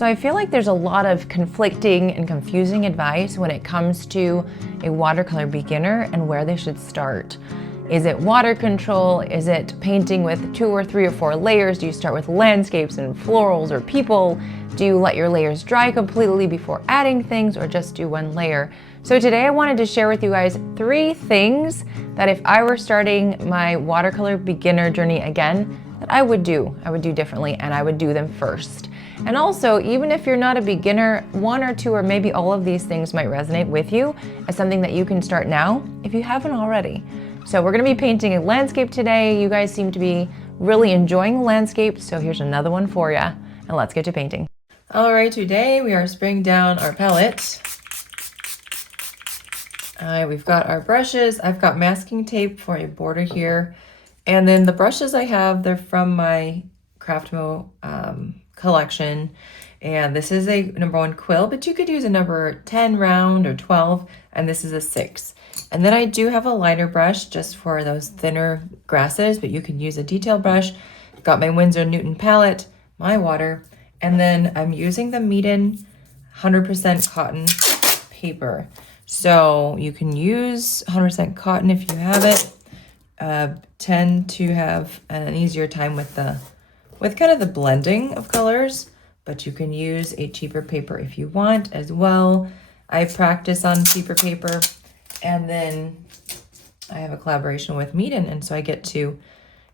So I feel like there's a lot of conflicting and confusing advice when it comes to a watercolor beginner and where they should start. Is it water control? Is it painting with 2 or 3 or 4 layers? Do you start with landscapes and florals or people? Do you let your layers dry completely before adding things, or just do 1 layer? So today I wanted to share with you guys 3 things that if I were starting my watercolor beginner journey again, that I would do differently, and I would do them first. And also, even if you're not a beginner, 1 or 2 or maybe all of these things might resonate with you as something that you can start now if you haven't already. So we're gonna be painting a landscape today. You guys seem to be really enjoying the landscape, so here's another one for you, and let's get to painting. All right, today we are spraying down our palette. We've got our brushes. I've got masking tape for a border here. And then the brushes I have, they're from my Craftmo collection. And this is a number 1 quill, but you could use a number 10 round or 12, and this is a 6. And then I do have a lighter brush just for those thinner grasses, but you can use a detail brush. I've got my Winsor Newton palette, my water, and then I'm using the Meeden 100% cotton paper. So you can use 100% cotton if you have it. Tend to have an easier time with kind of the blending of colors, but you can use a cheaper paper if you want as well. I practice on cheaper paper, and then I have a collaboration with Meeden, and so I get to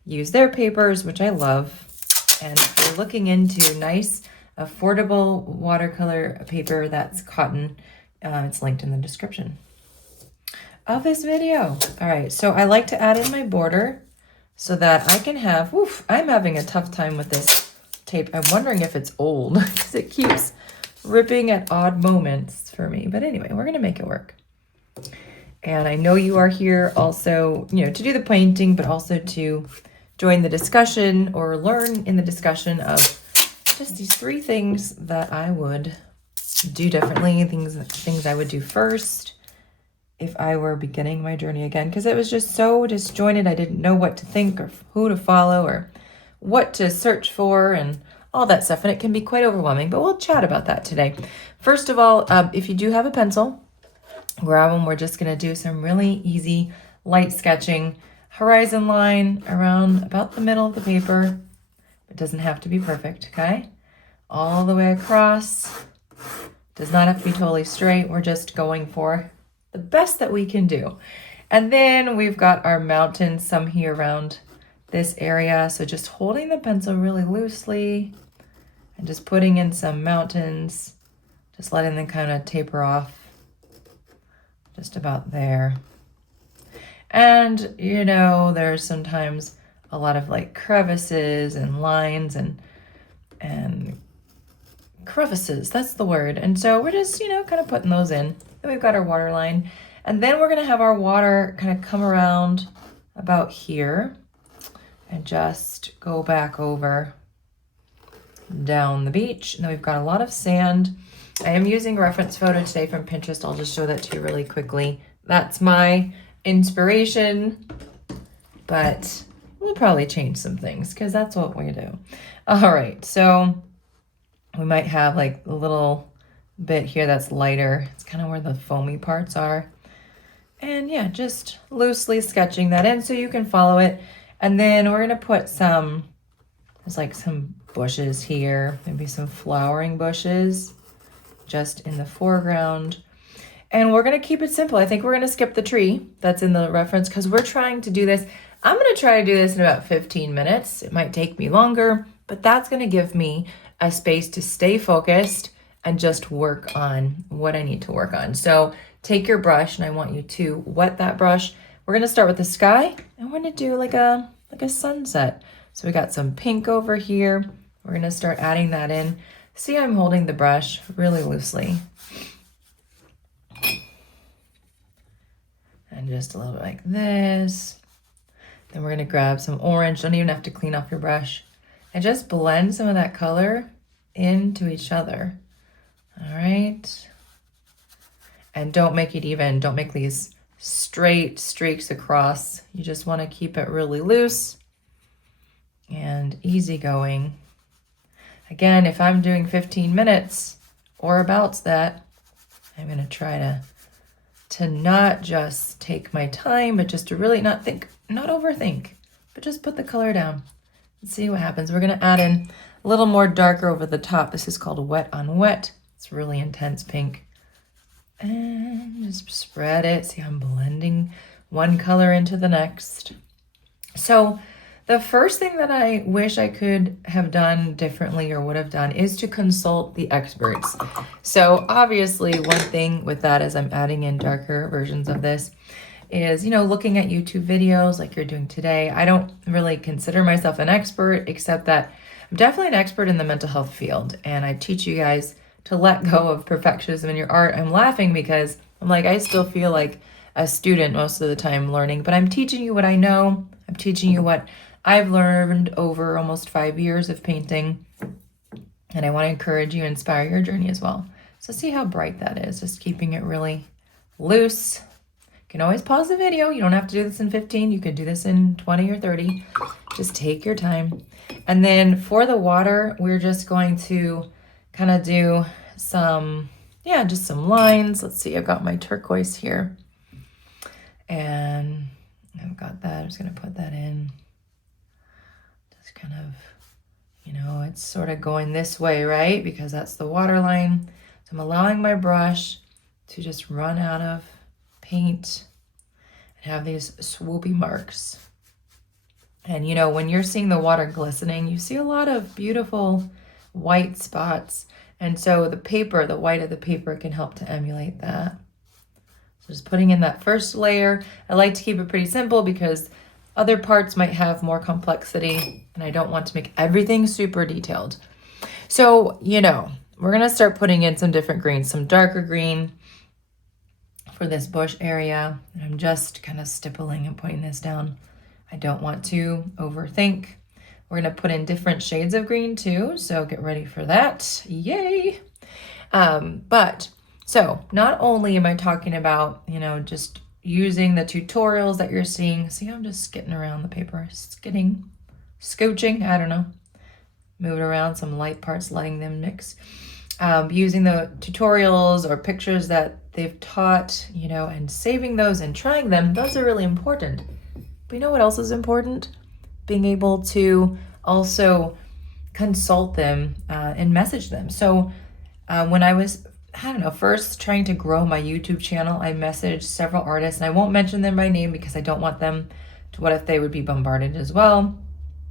use their papers, which I love. And if you're looking into nice, affordable watercolor paper that's cotton, it's linked in the description of this video. All right, so I like to add in my border so that I can have, I'm having a tough time with this tape. I'm wondering if it's old because it keeps ripping at odd moments for me. But anyway, we're gonna make it work. And I know you are here also, to do the painting, but also to join the discussion or learn in the discussion of just these 3 things that I would do differently, things I would do first if I were beginning my journey again, because it was just so disjointed. I didn't know what to think or who to follow or what to search for and all that stuff, and it can be quite overwhelming, but we'll chat about that today. First of all, if you do have a pencil, grab them. We're just gonna do some really easy light sketching, horizon line around about the middle of the paper. It doesn't have to be perfect, okay? All the way across. Does not have to be totally straight. We're just going for the best that we can do. And then we've got our mountains, some here around this area. So just holding the pencil really loosely and just putting in some mountains, just letting them kind of taper off just about there. And there's sometimes a lot of like crevices and lines and crevices, that's the word. And so we're just, kind of putting those in. Then we've got our water line. And then we're gonna have our water kind of come around about here and just go back over down the beach. And then we've got a lot of sand. I am using a reference photo today from Pinterest. I'll just show that to you really quickly. That's my inspiration, but we'll probably change some things because that's what we do. All right, so we might have like a little bit here that's lighter. It's kind of where the foamy parts are. And yeah, just loosely sketching that in so you can follow it. And then we're gonna put there's like some bushes here, maybe some flowering bushes just in the foreground. And we're gonna keep it simple. I think we're gonna skip the tree that's in the reference because we're trying to do this. I'm gonna try to do this in about 15 minutes. It might take me longer, but that's gonna give me a space to stay focused and just work on what I need to work on. So take your brush, and I want you to wet that brush. We're gonna start with the sky, and we're gonna do like a sunset. So we got some pink over here. We're gonna start adding that in. See, I'm holding the brush really loosely. And just a little bit like this. Then we're gonna grab some orange. Don't even have to clean off your brush. And just blend some of that color into each other. All right. And don't make it even. Don't make these straight streaks across. You just want to keep it really loose and easygoing. Again, if I'm doing 15 minutes or about that, I'm going to try to not just take my time, but just to really not overthink, but just put the color down and see what happens. We're going to add in a little more darker over the top. This is called Wet on Wet. It's really intense pink. And just spread it. See how I'm blending one color into the next. So the first thing that I wish I could have done differently or would have done is to consult the experts. So obviously one thing with that as I'm adding in darker versions of this is, looking at YouTube videos like you're doing today. I don't really consider myself an expert, except that I'm definitely an expert in the mental health field. And I teach you guys to let go of perfectionism in your art. I'm laughing because I'm like, I still feel like a student most of the time learning, but I'm teaching you what I know. I'm teaching you what I've learned over almost 5 years of painting, and I want to encourage you, inspire your journey as well. So see how bright that is, just keeping it really loose. You can always pause the video. You don't have to do this in 15. You can do this in 20 or 30. Just take your time. And then for the water, we're just going to kind of do just some lines. Let's see, I've got my turquoise here. And I've got that. I'm just going to put that in. Kind of, it's sort of going this way, right? Because that's the water line. So I'm allowing my brush to just run out of paint and have these swoopy marks. And when you're seeing the water glistening, you see a lot of beautiful white spots. And so the white of the paper can help to emulate that. So just putting in that first layer. I like to keep it pretty simple because other parts might have more complexity, and I don't want to make everything super detailed. So, we're going to start putting in some different greens, some darker green for this bush area. And I'm just kind of stippling and putting this down. I don't want to overthink. We're going to put in different shades of green too, so get ready for that. Yay! So not only am I talking about, just using the tutorials that you're seeing. See, I'm just skitting around the paper, scooching, I don't know. Move it around, some light parts, letting them mix. Using the tutorials or pictures that they've taught, and saving those and trying them, those are really important. But you know what else is important? Being able to also consult them and message them. So when I was first trying to grow my YouTube channel, I messaged several artists, and I won't mention them by name because I don't want them to, what if they would be bombarded as well.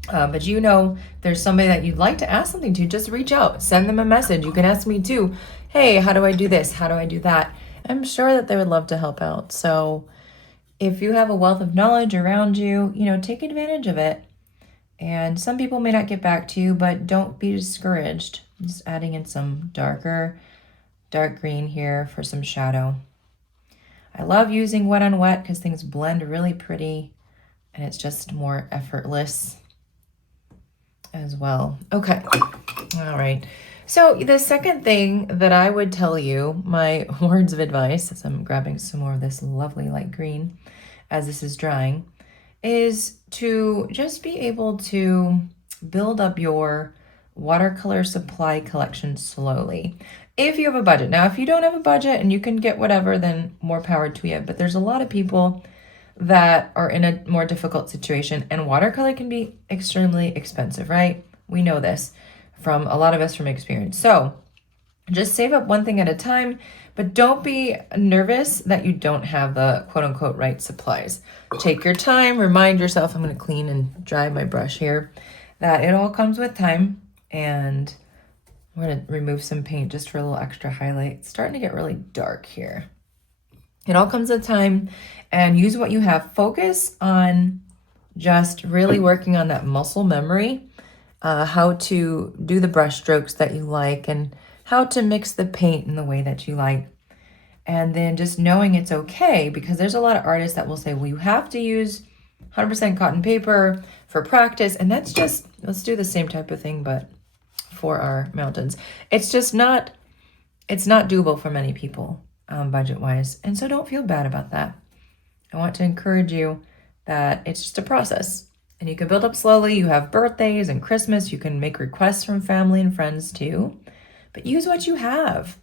But there's somebody that you'd like to ask something to, just reach out, send them a message. You can ask me too. Hey, how do I do this? How do I do that? I'm sure that they would love to help out. So if you have a wealth of knowledge around you, take advantage of it. And some people may not get back to you, but don't be discouraged. I'm just adding in some dark green here for some shadow. I love using wet on wet because things blend really pretty and it's just more effortless as well. Okay. All right. So the second thing that I would tell you, my words of advice, as I'm grabbing some more of this lovely light green as this is drying, is to just be able to build up your watercolor supply collection slowly. If you have a budget. Now, if you don't have a budget and you can get whatever, then more power to you. But there's a lot of people that are in a more difficult situation, and watercolor can be extremely expensive, right? We know this from a lot of us from experience. So just save up one thing at a time, but don't be nervous that you don't have the quote unquote right supplies. Take your time, remind yourself, I'm going to clean and dry my brush here, that it all comes with time. And I'm going to remove some paint just for a little extra highlight. It's starting to get really dark here. It all comes with time, and use what you have. Focus on just really working on that muscle memory, how to do the brush strokes that you like and how to mix the paint in the way that you like. And then just knowing it's okay, because there's a lot of artists that will say, well, you have to use 100% cotton paper for practice. And that's just, let's do the same type of thing, but for our mountains. It's just not, it's not doable for many people budget-wise. And so don't feel bad about that. I want to encourage you that it's just a process. And you can build up slowly. You have birthdays and Christmas. You can make requests from family and friends too. But use what you have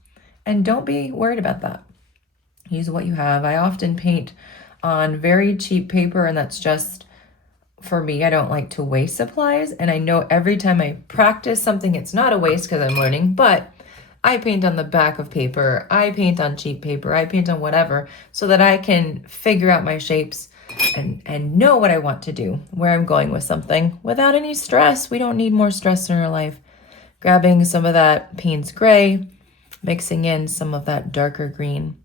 and don't be worried about that. Use what you have. I often paint on very cheap paper, and that's just for me. I don't like to waste supplies. And I know every time I practice something, it's not a waste because I'm learning, but I paint on the back of paper. I paint on cheap paper. I paint on whatever so that I can figure out my shapes and know what I want to do, where I'm going with something without any stress. We don't need more stress in our life. Grabbing some of that Payne's gray, mixing in some of that darker green.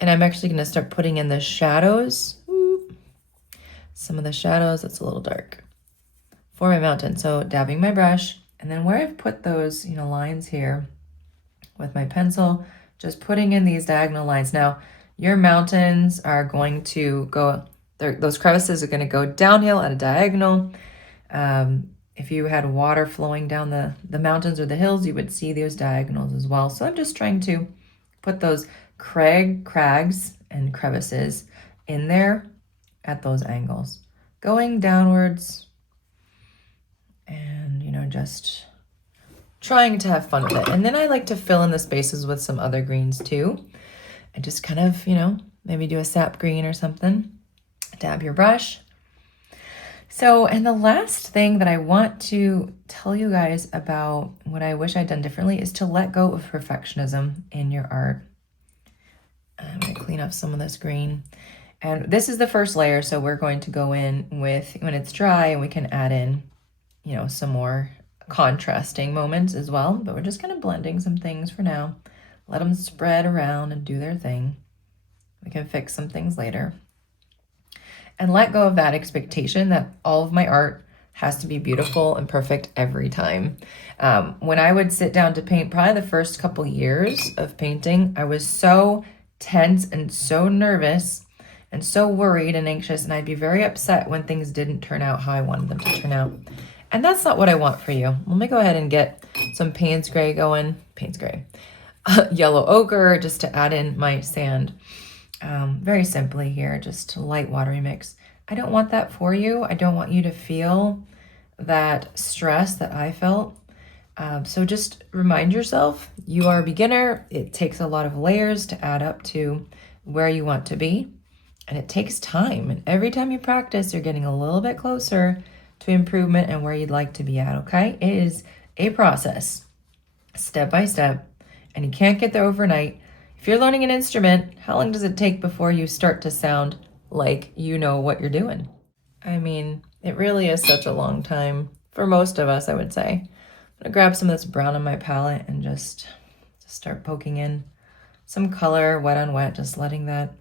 And I'm actually going to start putting in the shadows. Some of the shadows, that's a little dark for my mountain. So dabbing my brush, and then where I've put those, lines here with my pencil, just putting in these diagonal lines. Now, your mountains are going to go, those crevices are going to go downhill at a diagonal. If you had water flowing down the mountains or the hills, you would see those diagonals as well. So I'm just trying to put those crags and crevices in there at those angles, going downwards and, just trying to have fun with it. And then I like to fill in the spaces with some other greens too. And just kind of, maybe do a sap green or something. Dab your brush. So, and the last thing that I want to tell you guys about what I wish I'd done differently is to let go of perfectionism in your art. I'm going to clean up some of this green. And this is the first layer, so we're going to go in with, when it's dry, and we can add in, some more contrasting moments as well. But we're just kind of blending some things for now. Let them spread around and do their thing. We can fix some things later. And let go of that expectation that all of my art has to be beautiful and perfect every time. When I would sit down to paint, probably the first couple years of painting, I was so tense and so nervous and so worried and anxious, and I'd be very upset when things didn't turn out how I wanted them to turn out. And that's not what I want for you. Let me go ahead and get some Payne's gray going. Payne's gray. Yellow ochre, just to add in my sand. Very simply here, just light watery mix. I don't want that for you. I don't want you to feel that stress that I felt. So just remind yourself, you are a beginner. It takes a lot of layers to add up to where you want to be. And it takes time. And every time you practice, you're getting a little bit closer to improvement and where you'd like to be at, okay? It is a process, step by step, and you can't get there overnight. If you're learning an instrument, how long does it take before you start to sound like you know what you're doing? I mean, it really is such a long time for most of us, I would say. I'm gonna grab some of this brown on my palette and just start poking in some color, wet on wet, just letting that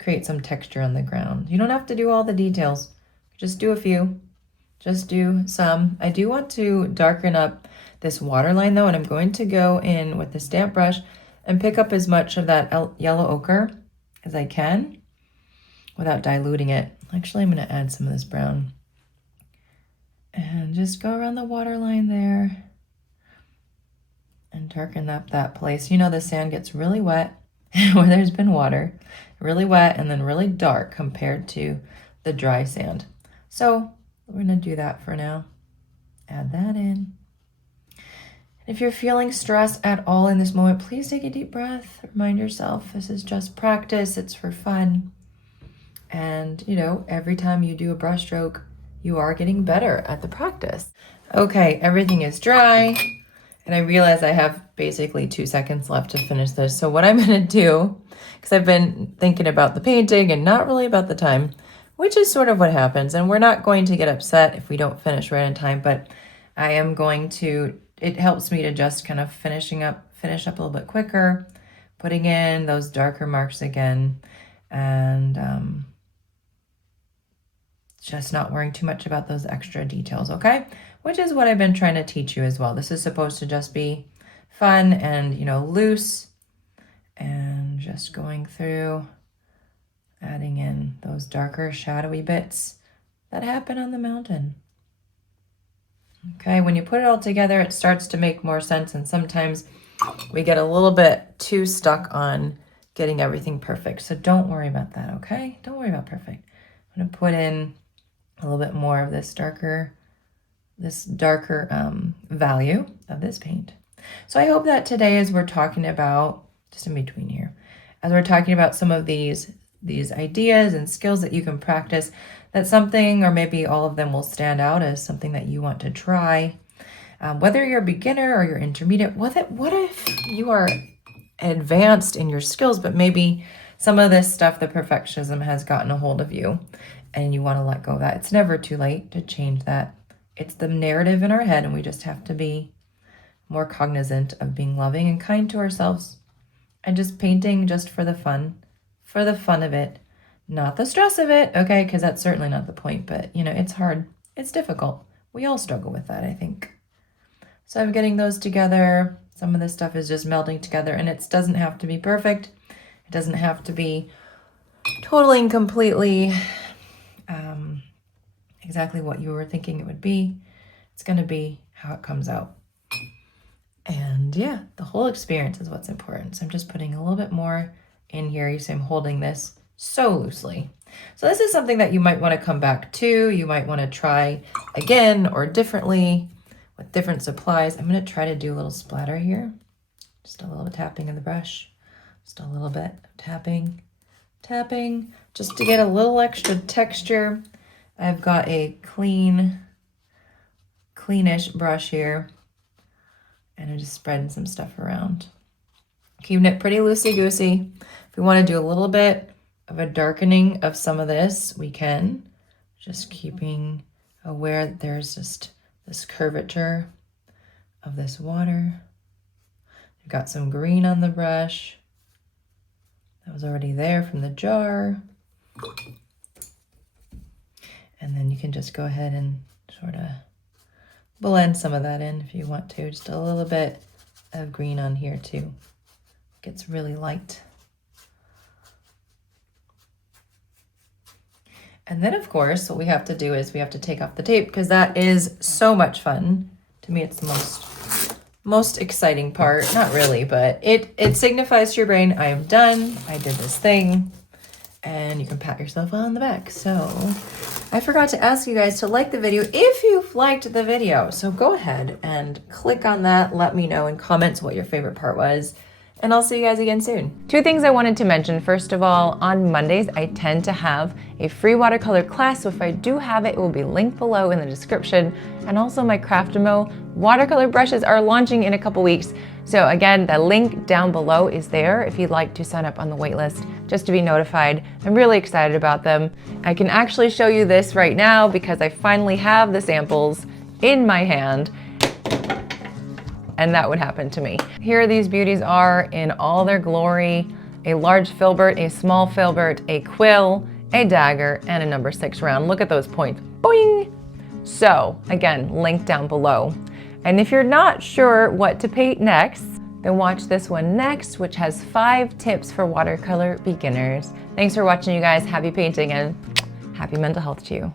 create some texture on the ground. You don't have to do all the details. Just do a few. Just do some. I do want to darken up this waterline though, and I'm going to go in with the stamp brush and pick up as much of that yellow ochre as I can without diluting it. Actually, I'm going to add some of this brown and just go around the waterline there and darken up that place. The sand gets really wet where there's been water, really wet and then really dark compared to the dry sand. So we're going to do that for now. Add that in. If you're feeling stressed at all in this moment, please take a deep breath. Remind yourself this is just practice. It's for fun. And, every time you do a brush stroke, you are getting better at the practice. Okay, everything is dry. And I realize I have basically 2 seconds left to finish this. So what I'm going to do, because I've been thinking about the painting and not really about the time, which is sort of what happens. And we're not going to get upset if we don't finish right in time, but I am going to, it helps me to just kind of finish up a little bit quicker, putting in those darker marks again, and just not worrying too much about those extra details, okay? Which is what I've been trying to teach you as well. This is supposed to just be fun and, loose, and just going through, adding in those darker shadowy bits that happen on the mountain. Okay, when you put it all together, it starts to make more sense, and sometimes we get a little bit too stuck on getting everything perfect. So don't worry about that, okay? Don't worry about perfect. I'm gonna put in a little bit more of this darker value of this paint. So I hope that today, as we're talking about, just in between here, as we're talking about some of these ideas and skills that you can practice, that something, or maybe all of them, will stand out as something that you want to try. Whether you're a beginner or you're intermediate, what if you are advanced in your skills, but maybe some of this stuff, the perfectionism, has gotten a hold of you and you want to let go of that. It's never too late to change that. It's the narrative in our head, and we just have to be more cognizant of being loving and kind to ourselves, and just painting just for the fun of it, not the stress of it, okay? Because that's certainly not the point, but you know, it's hard, it's difficult. We all struggle with that, I think. So I'm getting those together. Some of this stuff is just melding together, and it doesn't have to be perfect. It doesn't have to be totally and completely exactly what you were thinking it would be. It's going to be how it comes out. And yeah, the whole experience is what's important. So I'm just putting a little bit more in here. You see I'm holding this so loosely. So this is something that you might want to come back to. You might want to try again or differently with different supplies. I'm going to try to do a little splatter here. Just a little bit tapping of the brush. Just a little bit of tapping, just to get a little extra texture. I've got a cleanish brush here, and I'm just spreading some stuff around. Keeping it pretty loosey-goosey. If we want to do a little bit of a darkening of some of this, we can. Just keeping aware that there's just this curvature of this water. I've got some green on the brush. That was already there from the jar. And then you can just go ahead and sort of blend some of that in if you want to. Just a little bit of green on here too. It gets really light. And then of course, what we have to do is we have to take off the tape, because that is so much fun. To me, it's the most exciting part. Not really, but it signifies to your brain, I am done, I did this thing, and you can pat yourself on the back. So I forgot to ask you guys to like the video if you've liked the video. So go ahead and click on that. Let me know in comments what your favorite part was, and I'll see you guys again soon. Two things I wanted to mention. First of all, on Mondays, I tend to have a free watercolor class. So if I do have it, it will be linked below in the description. And also my Craftimo watercolor brushes are launching in a couple weeks. So again, the link down below is there if you'd like to sign up on the waitlist just to be notified. I'm really excited about them. I can actually show you this right now because I finally have the samples in my hand, and that would happen to me. Here these beauties are in all their glory: a large filbert, a small filbert, a quill, a dagger, and a number 6 round. Look at those points, boing! So again, link down below. And if you're not sure what to paint next, then watch this one next, which has 5 tips for watercolor beginners. Thanks for watching, you guys. Happy painting and happy mental health to you.